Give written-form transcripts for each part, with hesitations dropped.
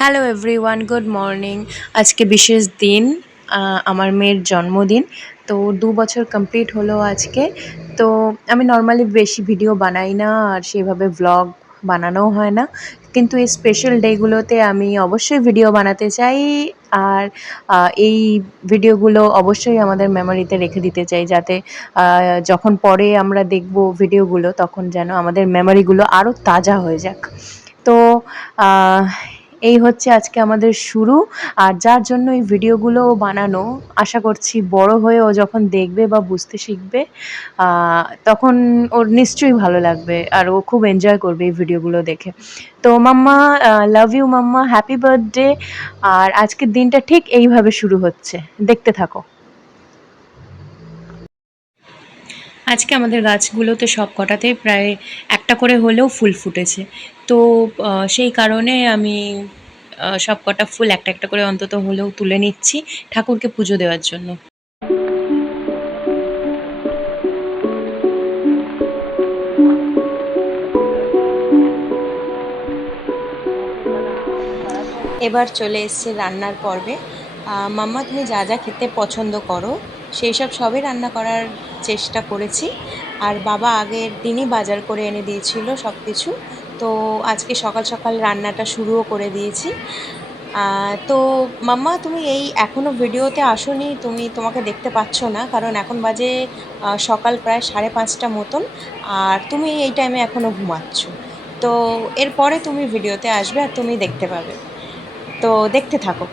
Hello everyone, good morning. আজকে বিশেষ দিন, আমার মেয়ের জন্মদিন। তো ২ বছর কমপ্লিট হলো আজকে। তো আমি নর্মালি বেশি ভিডিও বানাই না, আর সেভাবে ভ্লগ বানানোও হয় না। কিন্তু এই স্পেশাল ডেগুলোতে আমি অবশ্যই ভিডিও বানাতে চাই। আর এই ভিডিওগুলো অবশ্যই আমাদের মেমোরিতে রেখে দিতে চাই, যাতে যখন পরে আমরা দেখব ভিডিওগুলো, তখন যেন আমাদের মেমোরিগুলো আরও তাজা হয়ে যাক। তো আহ, এই হচ্ছে আজকে আমাদের শুরু। আর যার জন্য এই ভিডিওগুলো বানানো, আশা করছি বড় হয়ে ও যখন দেখবে বা বুঝতে শিখবে, তখন ওর নিশ্চয়ই ভালো লাগবে আর ও খুব এনজয় করবে এই ভিডিওগুলো দেখে। তো mamma, love you mamma, happy birthday. আর আজকের দিনটা ঠিক এইভাবে শুরু হচ্ছে, দেখতে থাকো। আজকে আমাদের গাছগুলোতে সব কটাতেই প্রায় একটা করে হলেও ফুল ফুটেছে। তো সেই কারণে আমি সব কটা ফুল একটা একটা করে অন্তত হলেও তুলে নিচ্ছি ঠাকুরকে পুজো দেওয়ার জন্য। এবার চলে এসছে রান্নার পর্বে। মাম্মা, তুমি যা যা খেতে পছন্দ করো সেই সব সবই রান্না করার চেষ্টা করেছি। আর বাবা আগের দিনই বাজার করে এনে দিয়েছিল সব কিছু। তো আজকে সকাল সকাল রান্নাটা শুরুও করে দিয়েছি। তো মাম্মা, তুমি এই এখনো ভিডিওতে আসোনি, তোমাকে দেখতে পাচ্ছ না, কারণ এখন বাজে সকাল প্রায় 5:30 মতন। আর তুমি এই টাইমে এখনো ঘুমাচ্ছ। তো এরপরে তুমি ভিডিওতে আসবে আর তুমি দেখতে পাবে। তো দেখতে থাকো।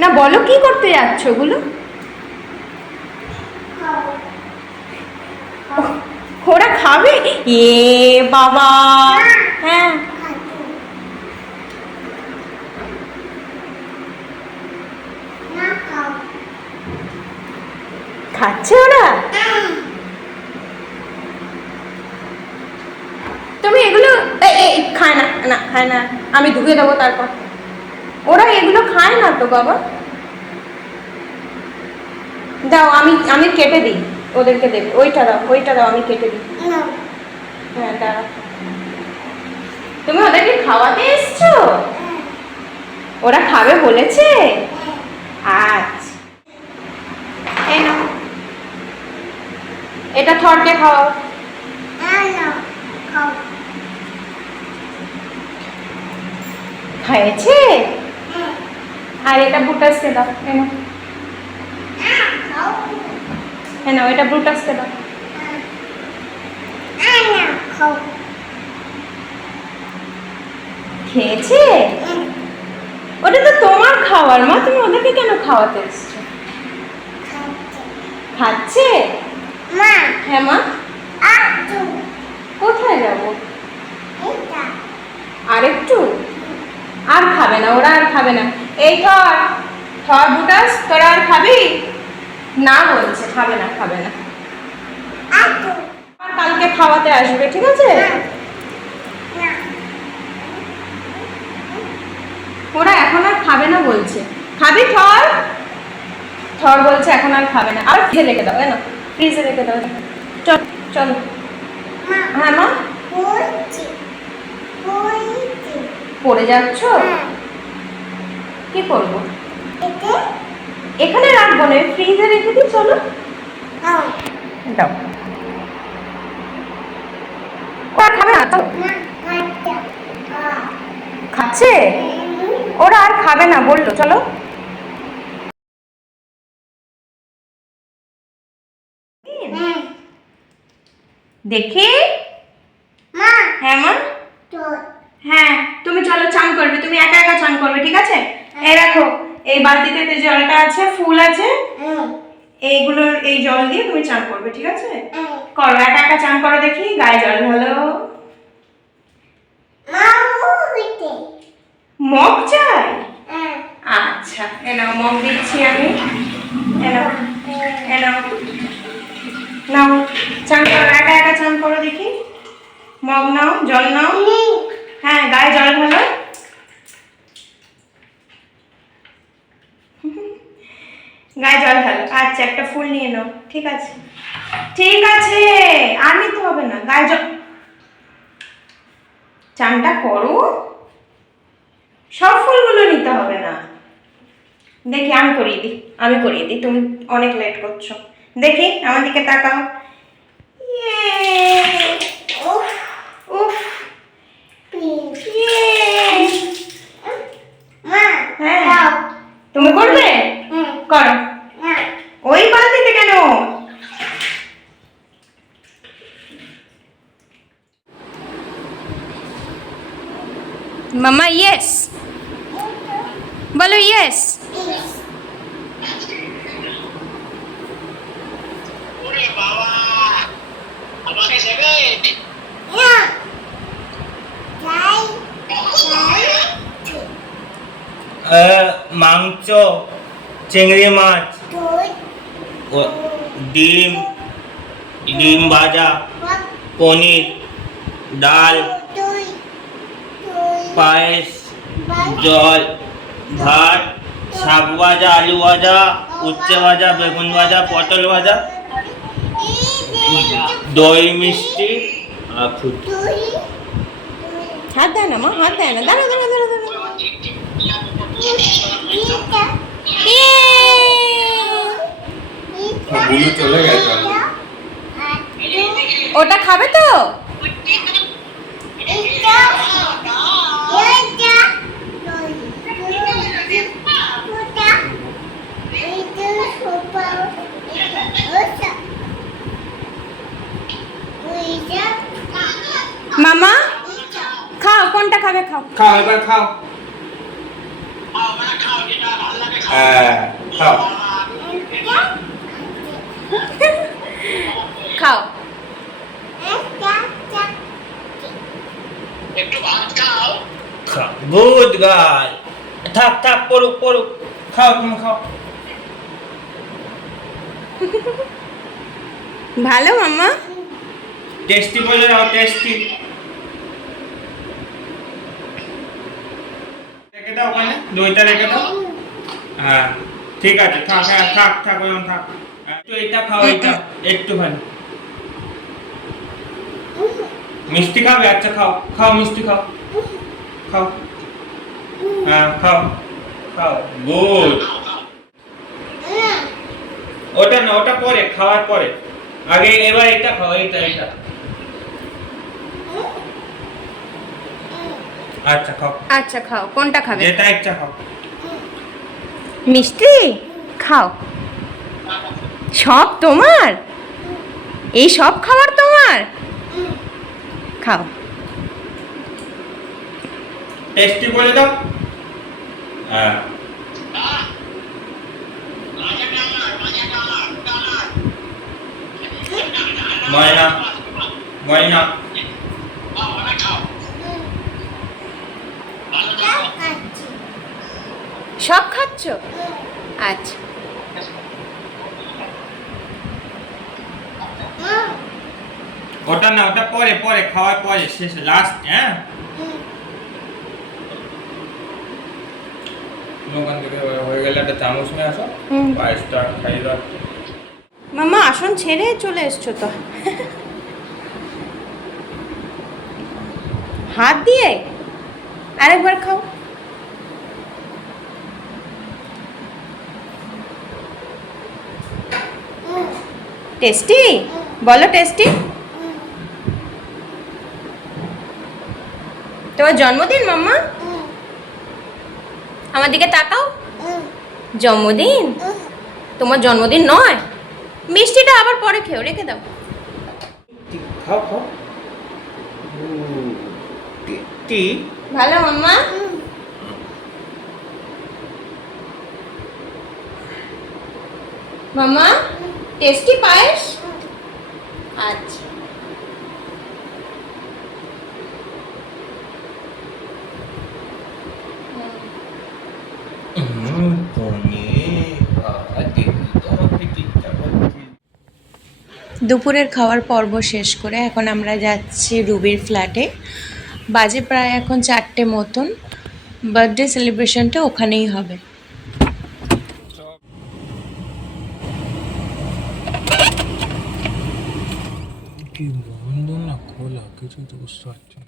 না বলো কি করতে যাচ্ছ ওগুলো? ওরা খাবে? এ বাবা, হ্যাঁ খাচ্ছে ওরা। তুমি এগুলো খায় না, না খায় না, আমি ধুয়ে দেবো তারপর। ওরা এগুলো খায় না তো বাবা। দাও, আমি কেটে দিই, ওদেরকে দেবে। ওইটা দাও, আমি কেটে দিই। হ্যাঁ দাঁড়াও, তুমি ওদেরকে খাওয়াতে এসছো? ওরা খাবে বলেছে? আচ্ছা, এই নাও, এটা থরকে খাওয়াও। খাইছে? আর এটা ব্রুটাসকে দাও, নাও এটা ব্রুটাসকে দাও। খেয়েছে? ওটা তো তোমার খাবার মা, তুমি ওদেরকে কেন খাওয়াতে এসছো? খাচ্ছে? হ্যাঁ মা। কোথায় যাবো? আর একটু? আর খাবে না ওরা, আর খাবে না। এই থর ব্রুটাস, তোরা আর খাবি না? বলছে খাবে না, খাবে না। কালকে খাওয়াতে আসবে, ঠিক আছে? ওরা এখন আর খাবে না বলছে। খাবি থর বলছে এখন আর খাবে না। আর ফ্রিজে রেখে দাও, না ফ্রিজে রেখে দাও। চলো। হ্যাঁ মা, পড়ে যাচ্ছ? কি করবো? এখানে রাখবো না, ফ্রিজে রেখে দিই। চলো দাও। ওরা খাবে না তো? খাচ্ছে? ওরা আর খাবে না বললো। চলো দেখি। হ্যাঁ মা, হ্যাঁ তুমি চলো চান করবে, তুমি একা একা চান করবে, ঠিক আছে? এই রাখো, এই বালতিতে জলটা আছে, ফুল আছে, এইগুলোর এই জল দিয়ে তুমি চান করবে, ঠিক আছে? করো, একা একা চান করো দেখি। গায়ে জল ঢালো। মগ চাই? আচ্ছা, এনাও মগ দিচ্ছি আমি। এনাও নাও, চান করো, একা একা চান করো দেখি। মগ নাও, জল নাও। হ্যাঁ, গায়ে জল ঢালো। গায়ে জল ঢালো। আচ্ছা, একটা ফুল নিয়ে নাও, ঠিক আছে? ঠিক আছে, আর নিতে হবে না। গায়ে জল, চানটা করো। সব ফুলগুলো নিতে হবে না। দেখি আমি করিয়ে দিই, তুমি অনেক লেট করছো। দেখি আমার দিকে তাকাও। হ্যাঁ, তুমি করবে? করো। ওই বালতিতে কেন? মামা ইয়েস বলো, ইয়েস। মাংস, চিংড়ি মাছ, ডিম ভাজা, পনির, ডাল, পায়েস, জল, ভাত, শাক ভাজা, আলু ভাজা, উচ্ছে ভাজা, বেগুন ভাজা, পটল ভাজা, দই মিষ্টি, হাত দেয় না মা, হাত দেয় না। দাঁড়া। চলে গেছে। ওটা খাবে তো? মামা খাও, কোনটা খাবে? খাও, এবার খাও। হ্যাঁ খাও। খাও। Good girl. থাক থাক, পড়ুক পড়ুক, খাও তুমি খাও। ভালো মাম্মা? টেস্টি বলে দাও, টেস্টি। রেখে দাও ওখানে, দইটা রেখে দাও। হ্যাঁ ঠিক আছে, থাক, হ্যাঁ থাক থাক, ওরকম থাক। একটু এটা খাও, এটা একটুখানি। মিষ্টি খাবে? আচ্ছা খাও, খাও মিষ্টি খাও, খাও। হ্যাঁ খাও খাও, গুড। ওটা না, ওটা পরে, খাওয়ার পরে। আগে এবার এটা খাও, এটা এটা। আচ্ছা খাও। আচ্ছা খাও, কোনটা খাবে? যেটা ইচ্ছা খাও। মিষ্টি খাও। সব তোমার? এই সব খাবার তোমার? খাও। টেস্টি বলে দাও। হ্যাঁ ময়না, ময়না। সব খাচ্ছ? আচ্ছা। ওটা না, ওটা পরে পরে, খাওয়ার পরে, শেষ, লাস্ট। হ্যাঁ ওখান থেকে হয়ে গেলে একটা চামচ নিয়ে আসো, পায়েসটা খাইয়ে দাও। মাম্মা আসন ছেড়ে চলে এসছো তো। হাত দিয়ে আরেকবার খাও। টেস্টি বলো, টেস্টি। তোমার জন্মদিন মাম্মা? আমার দিকে তাকাও। জন্মদিন? তোমার জন্মদিন নয়? মিষ্টিটা আবার পরে খেও, রেখে দাও। খাও খাও। টি ভালো মাম্মা? মাম্মা টেস্টি পায়েস? আচ্ছা। দুপুরের খাওয়ার পর্ব শেষ করে এখন আমরা যাচ্ছি রুবির ফ্ল্যাটে। বাজে প্রায় এখন 4টে মতন। বার্থডে সেলিব্রেশনটা ওখানেই হবে। কি বন্ধ না খোলা, কিছু তো বুঝতে পারছি না।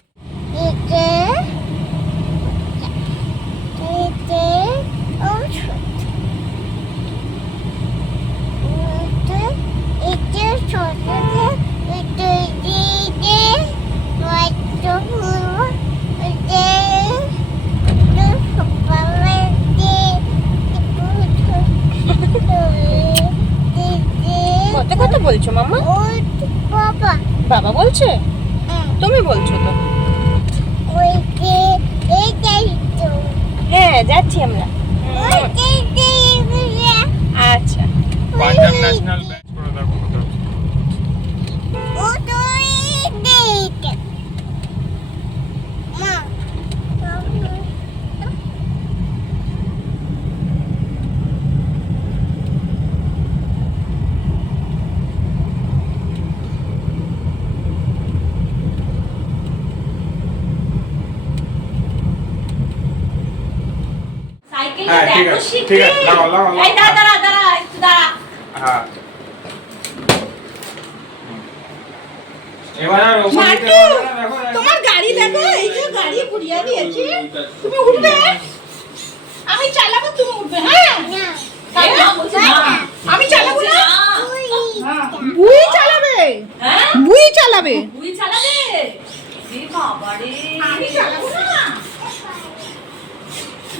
কত কথা বলছো মাম্মা? বাবা বলছে? তুমি বলছো তো। হ্যাঁ যাচ্ছি আমরা। আচ্ছা। পাঞ্জাব ন্যাশনাল ব্যাংক করে দাও কোথাও। হ্যাঁ ঠিক আছে, ঠিক আছে, লাগাও লাগাও। এই দাঁড়া একটু দাঁড়া। হ্যাঁ এবার আর ওপর দিকে দেখো, তোমার গাড়ি দেখো, এই যে গাড়ি ঘুরিয়ে দিয়েছি, তুমি উঠবে, আমি চালাবো, তুমি উঠবে। হ্যাঁ আমি চালাবো না, বুই চালাবে, বুই চালাবে, বুই চালাবে। এ বাবা রে, আমি চালাবো না।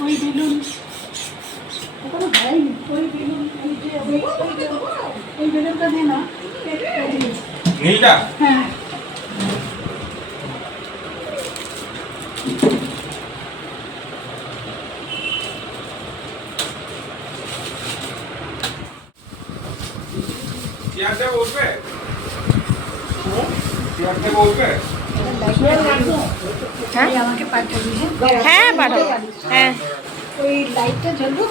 ওই বেলুন ওখানে হয়নি, ওই বেলুন, ওই বেলুনটা দে না। নীলটা। হ্যাঁ হ্যাঁ পাঠাবো। হ্যাঁ ওই লাইটটা জ্বলবো।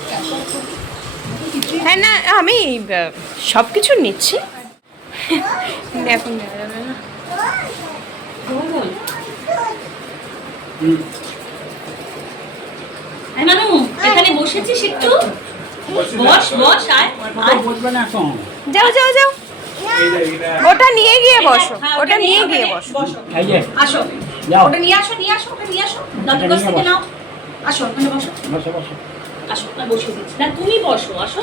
হ্যাঁ না আমি সব কিছু নিচ্ছি এখন যাওয়া যাবে না। নানু এখানে বসেছিস একটু বস বস আয় যাও যাও যাও ওটা নিয়ে গিয়ে বসো, ওটা নিয়ে গিয়ে বসো। আসো ওটা নিয়ে আসো ওটা নিয়ে আসো দাদুর কাছ থেকে নাও আসো ওখানে বসো আসো না বসে দিচ্ছি না তুমি বসো আসো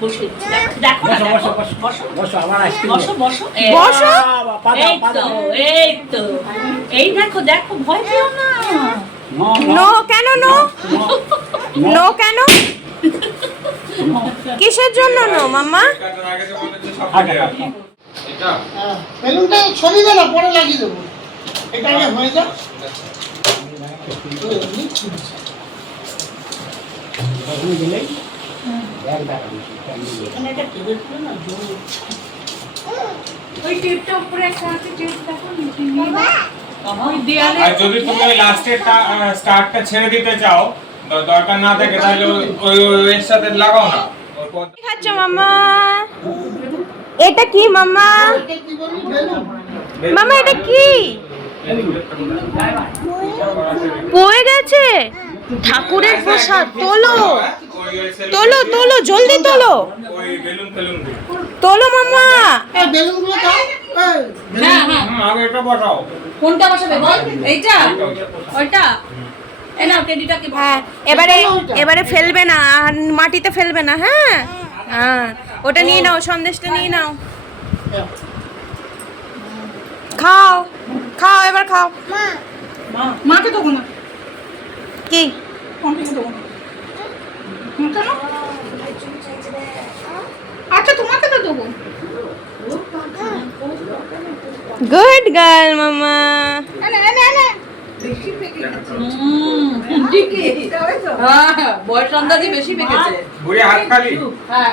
বসে দিচ্ছি দেখো না দেখো বসো বসো বসো বসো। এই তো এই দেখো দেখো ভয় পেও না নো কেন নো নো কেন কিসের জন্য নো মাম্মা? বেলুনটা ছড়িয়ে দে না, পরে লাগিয়ে দেবো। এটা আগে হয়ে যাক। এখানে একটা টেবিল ছিল না, জল। ওই টেপটা উপরে একটা আছে টেপ দেখো নিচে নিয়ে ওই দেয়ালে আর যদি তুমি ওই লাস্টের স্টার্টটা ছেড়ে দিতে চাও, দরকার না থাকে তাহলে ওই এর সাথে লাগাও না। কি খাচ্ছ মাম্মা? এটা কি মাম্মা? এটা কি বললি? বেলুন। মাম্মা এটা কি? পড়ে গেছে ঠাকুরের প্রসাদ। তোলো তোলো তোলো জলদি তোলো ওই বেলুন ফেলুন দিয়ে। তোলো মাম্মা। এই বেলুনগুলো দাও। এই, হ্যাঁ হ্যাঁ আগে এটা বসাও। কোনটা বসাবে বল এইটা ওইটা এই নাও টেডিটাকে হ্যাঁ এবারে এবারে ফেলবে না, আর মাটিতে ফেলবে না। হ্যাঁ হ্যাঁ ওটা নিয়ে নাও, সন্দেশটা নিয়ে নাও। খাও খাও এবার খাও। মাকে দেবো না। কি কোনটাকে দেবো না? কেন? আচ্ছা তোমাকে তো দেবো। গুড গার্ল মাম্মা। এনে এনে এনে। বেশি পেকে গেছে। ঠিকই হ্যাঁ বয়স আন্দাজে বেশি পেকেছে বুড়ি হাত খালি। হ্যাঁ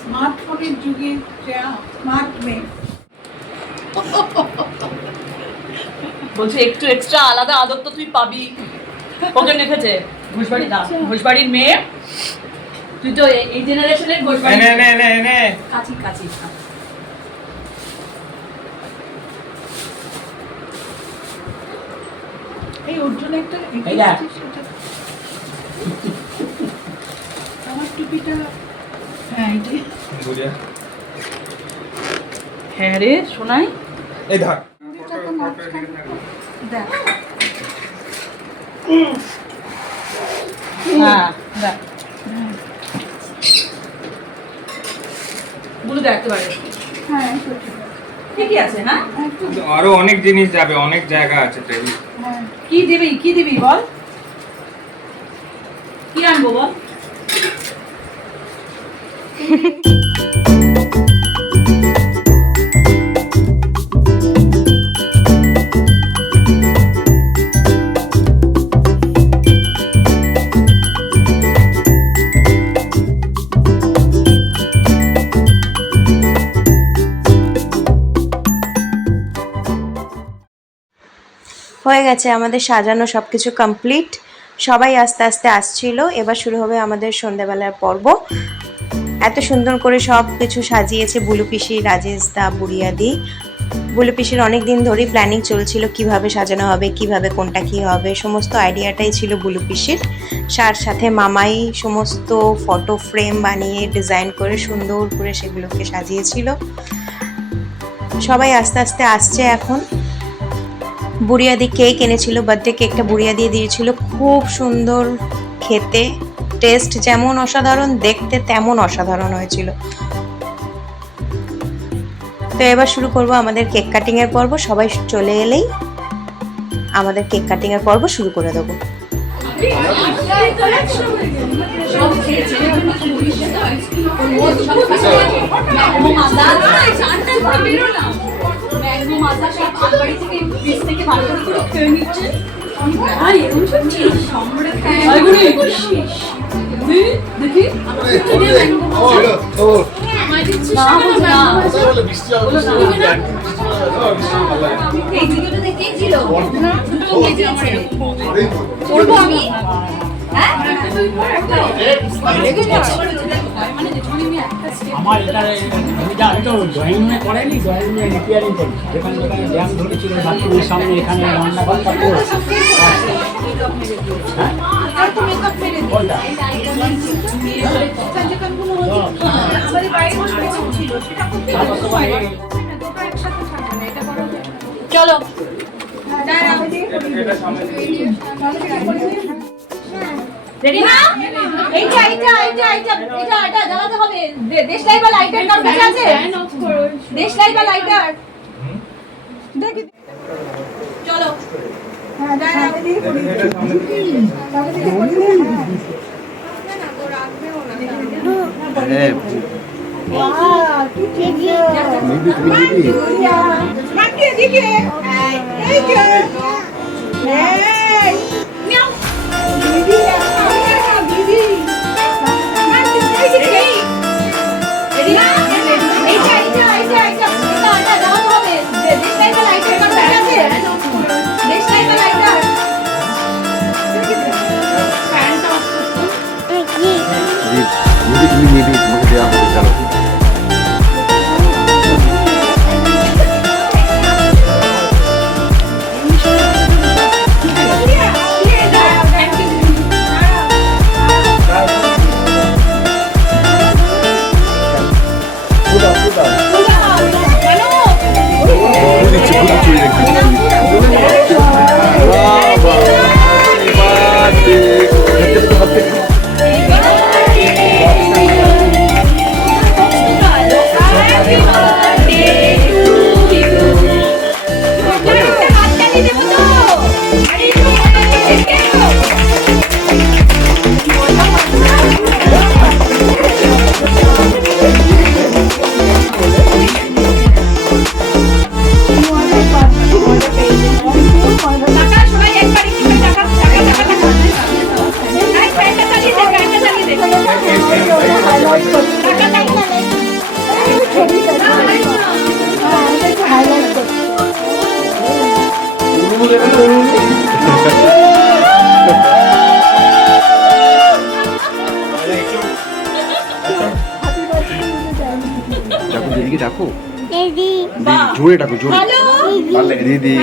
স্মার্টফোনের যুগে স্মার্ট মেয়ে। বলছে একটু এক্সট্রা আলাদা আদর তো তুই পাবি ওকে লিখেছে ঘোষবাড়ি না ঘোষবাড়ির মেয়ে তুই তো এই জেনারেশনের ঘোষবাড়ি এনে এনে এনে এনে কাছি কাছি এই ওর জন্য একটা আমার টুপিটা। হ্যাঁ এটাই। বুড়িয়া হ্যাঁ রে শোনাই এই ধর। দেখ। হ্যাঁ দেখ গুলো দেখতে পারে হ্যাঁ এই তো ঠিক আছে। ঠিকই আছে হ্যাঁ আরো অনেক জিনিস যাবে, অনেক জায়গা আছে টেবিল। হ্যাঁ কি দিবি বল কি আনবো বল হয়ে গেছে আমাদের সাজানো সব কিছু কমপ্লিট। সবাই আস্তে আস্তে আসছিল। এবার শুরু হবে আমাদের সন্ধ্যাবেলার পর্ব। এত সুন্দর করে সব কিছু সাজিয়েছে বুলু পিসি, রাজেশ দা, বুড়িয়াদি। বুলু পিসির অনেক দিন ধরেই প্ল্যানিং চলছিল কিভাবে সাজানো হবে, কিভাবে কোনটা কী হবে, সমস্ত আইডিয়াটাই ছিল বুলু পিসির। সাথে মামাই সমস্ত ফটো ফ্রেম বানিয়ে ডিজাইন করে সুন্দর করে সেগুলোকে সাজিয়েছিল। সবাই আস্তে আস্তে আসছে এখন। বুড়িয়াদি কেক এনেছিল, বার্থডে কেকটা বুড়িয়াদি দিয়েছিল। খুব সুন্দর খেতে, টেস্ট যেমন অসাধারণ, দেখতে তেমন অসাধারণ হয়েছিল। তো এবার শুরু করব আমাদের কেক কাটিং এর পর্ব। সবাই চলে এলেই আমাদের কেক কাটিং এর পর্ব শুরু করে দেবো। দেখি না বলছে না। এই ভিডিওটা দেখেছিল করবো আমি হ্যাঁ আমার এটা আমি তো ড্রয়িং রুমে করেনি, ড্রয়িং রুমে রিপেয়ারিং করি, যেখানে যেখানে ড্যাম ধরেছিল বাথরুমের সামনে, এখানে রান্নাঘর করতে হচ্ছে। চলো রেডি না? এইটা এইটা এইটা এইটা এটা এটা জ্বালাতে হবে। দেশ লাইট বা লাইটার কার কাছে আছে? দেশ লাইট বা লাইটার দেখি। চলো হ্যাঁ দাঁড়াও দিদি করি হ্যাঁ বাহ কি ঠিক মাটি এদিকে এই যে এই মিয়াও দিদি দিদি মাটি এদিকে রেডি না? এইটা এইটা এইটা এইটা এটা এটা জ্বালাতে হবে। দেশ লাইট বা লাইটার কার কাছে আছে? দেশ লাইট বা লাইটার ফ্যানটা অফ করতে তুমি নিবি, তোমাকে দেওয়া হবে। চলো দিদিকে ডাকো, জোরে ডাকো, জোরে ভালো লাগে দিদি।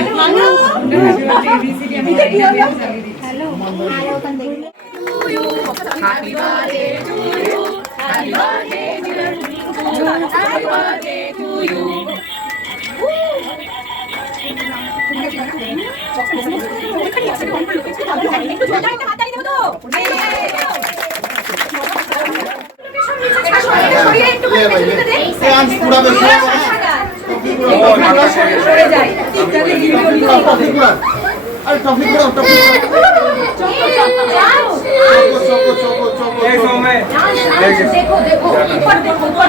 देखो देखो ऊपर देखो ऊपर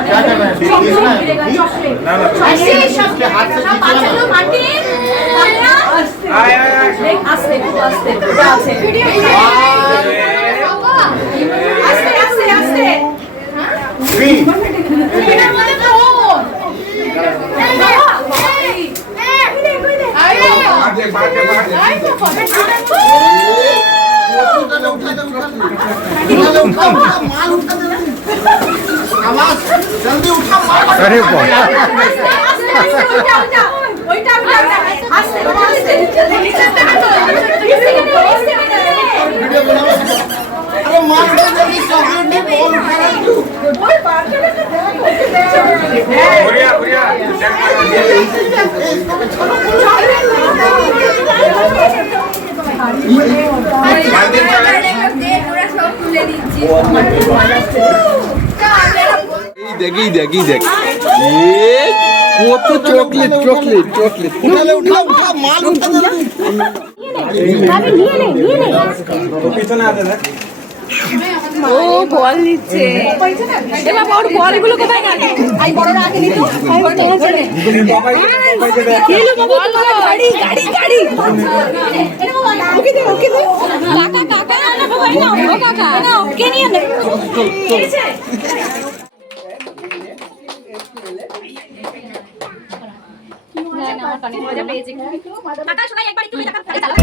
आस्ते आस्ते आस्ते जल्दी उठा, अरे देखी देखी देख वो तो चॉकलेट चॉकलेट चॉकलेट उठा उठा माल उठा ও বল নিচ্ছে এবার বড় বলগুলো কোথায় গেল? আই বড়রা আগে নিত গাড়ি গাড়ি গাড়ি ওকে দে কাকা কাকা না ভাই না ও কাকা না ওকে নিয়ে নে অনেক মজা পেয়েছে। টাকা শোনাই একবার একটু টাকা চালা।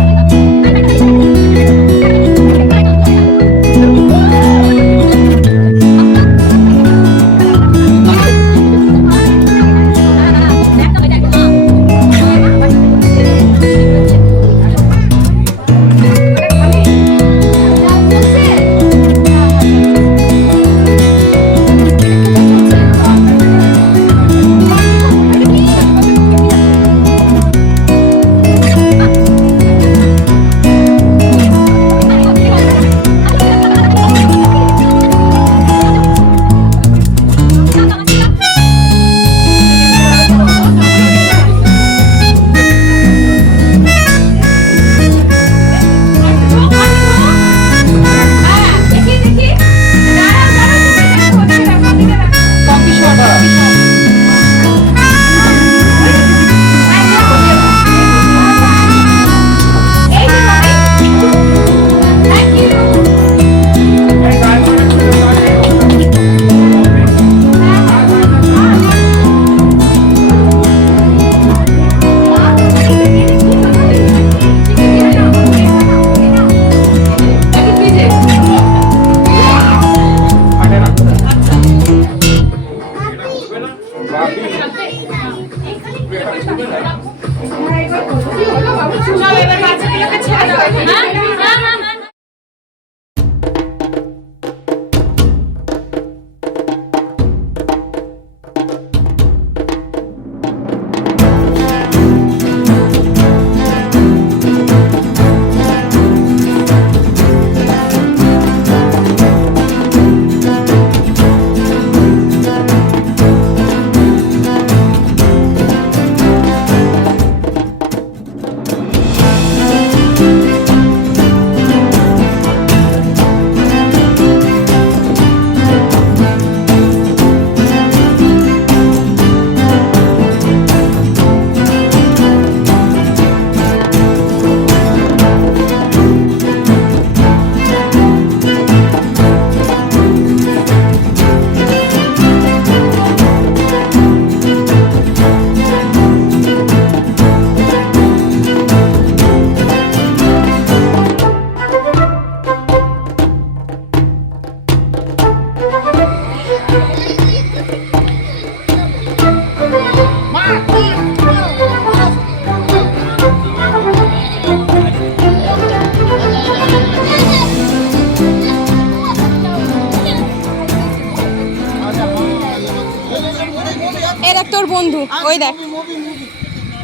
এ দেখ তোর বন্ধু, ওই দেখ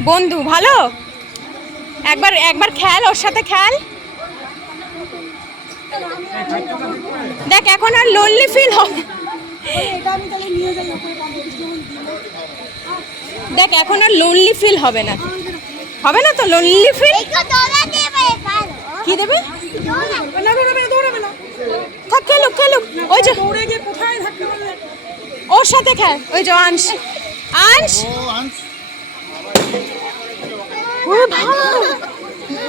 বন্ধু ভালো, একবার একবার খেল ওর সাথে খেল। দেখ এখন আর লোনলি ফিল হবে, দেখ এখন আর লোনলি ফিল হবে না, হবে না তো লোনলি ফিল। কি দেবে? থাক খেলুক খেলুক, ওই যে ওর সাথে খেল, ওই যে আংশ আংশ।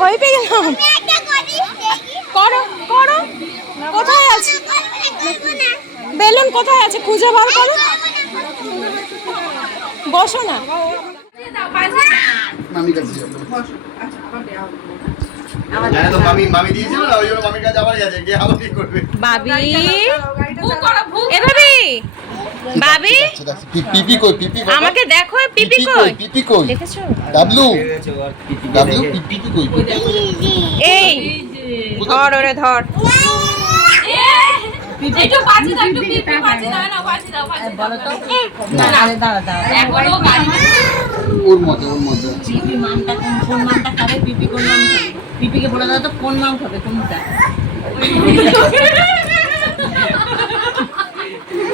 ভয় পেয়ে গেলাম। করো করো, কোথায় আছে বেলুন, কোথায় আছে খুঁজে বার করো। বসো না, মামি কাছে জানে তো, মামি দিয়েছিল না, ওই জন্য মামির কাছে আবার গেছে, গিয়ে আবার কি করবে। বাবি এ ভাবি, বাবি পিপি কই, পিপি কই, আমাকে দেখো, পিপি কই, পিপি কই, দেখেছো? ডাবলু ডাবলু পিপি কই, এই ধর ওরে ধর। একটু বাজি দাও, একটু পিপি বাজি দাও না, বাজি দাও, বাজি বলো তো। না দাঁড়া এখনো গাড়ি ওর মধ্যে পিপি মানটা কোন মানটা খাবে, পিপি কোন মান খাবে, পিপিকে বলে দাও তো কোন মান খাবে কোনটা।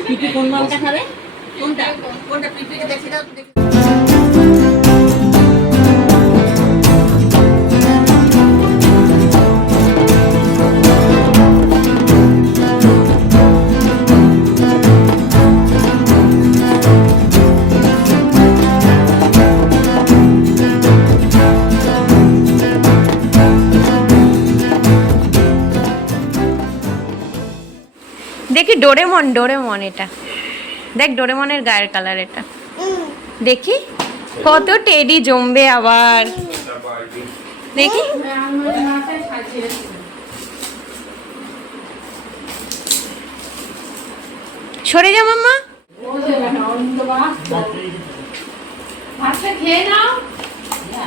পিপি কোন মানটা খাবে, কোনটা কোনটা পিপিকে দেখি দাও। দেখি ডোরেমন, ডোরেমন এটা দেখ, ডোরেমনের গায়ের কালার এটা দেখি। কত টেডি জমবে আবার দেখি। সরে যা মাম্মা। ভাতটা খেয়ে নাও,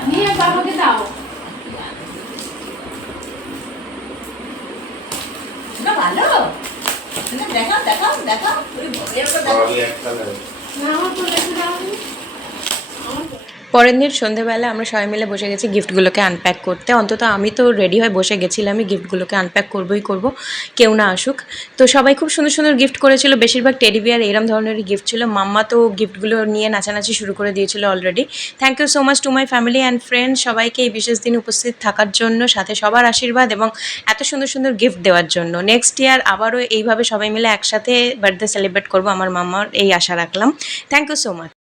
নিয়ে বাবাকে দাও। না ভালো না, দেখাও দেখাও দেখাও ওই বড় একটা দেখাও। না, আমার তো দেখে দাও। পরের দিন সন্ধ্যেবেলা আমরা সবাই মিলে বসে গেছি গিফটগুলোকে আনপ্যাক করতে। অন্তত আমি তো রেডি হয়ে বসে গেছিলামই, গিফটগুলোকে আনপ্যাক করবই করব, কেউ না আসুক। তো সবাই খুব সুন্দর সুন্দর গিফট করেছিল, বেশিরভাগ টেডি বিয়ার এরম ধরনেরই গিফট ছিল। মাম্মা তো গিফটগুলো নিয়ে নাচানাচি শুরু করে দিয়েছিল already. Thank you so much to my family and friends, সবাইকে এই বিশেষ দিনে উপস্থিত থাকার জন্য, সাথে সবার আশীর্বাদ এবং এত সুন্দর সুন্দর গিফট দেওয়ার জন্য। নেক্সট ইয়ার আবারও এইভাবে সবাই মিলে একসাথে বার্থডে সেলিব্রেট করবো, আমার মাম্মার এই আশা রাখলাম। Thank you so much.